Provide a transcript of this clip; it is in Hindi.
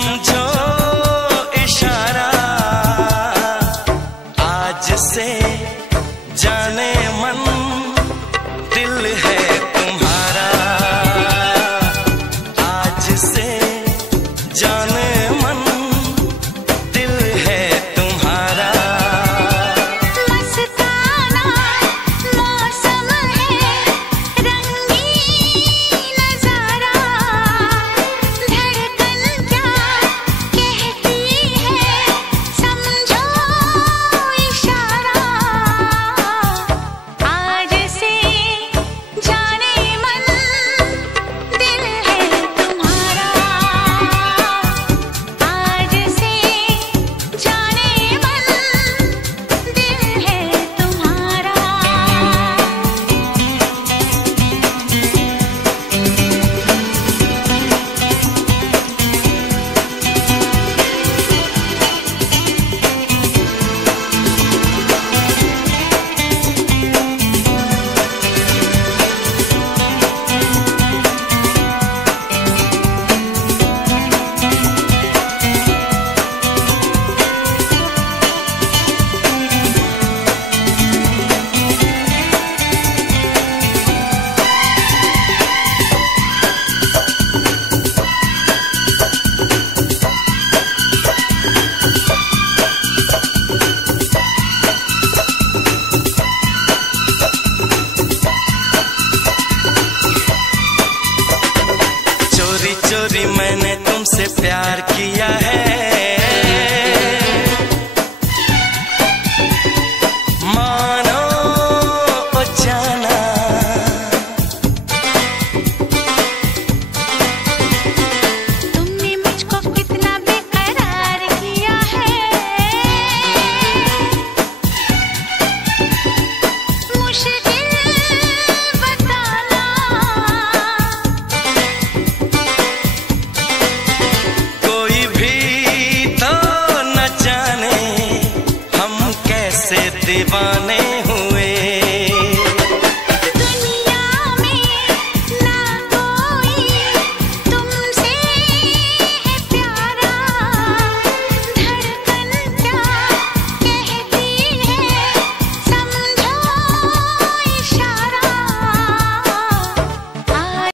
समझो इशारा, आज से जाने मन दिल है तुम्हारा, आज से जाने मन दिल है तुम्हारा। मस्ताना मौसम है, रंगीन नजारा, धड़कन क्या कहती है, समझो इशारा, आज से जाने मन दिल है तुम्हारा, आज से जाने मन दिल है तुम्हारा। चोरी चोरी मैंने तुमसे प्यार किया है, मानो ओ जाना, तुमने मुझको कितना बेकरार किया है, मुश्किल बताना, कोई भी तो न जाने हम कैसे दीवाने हुए।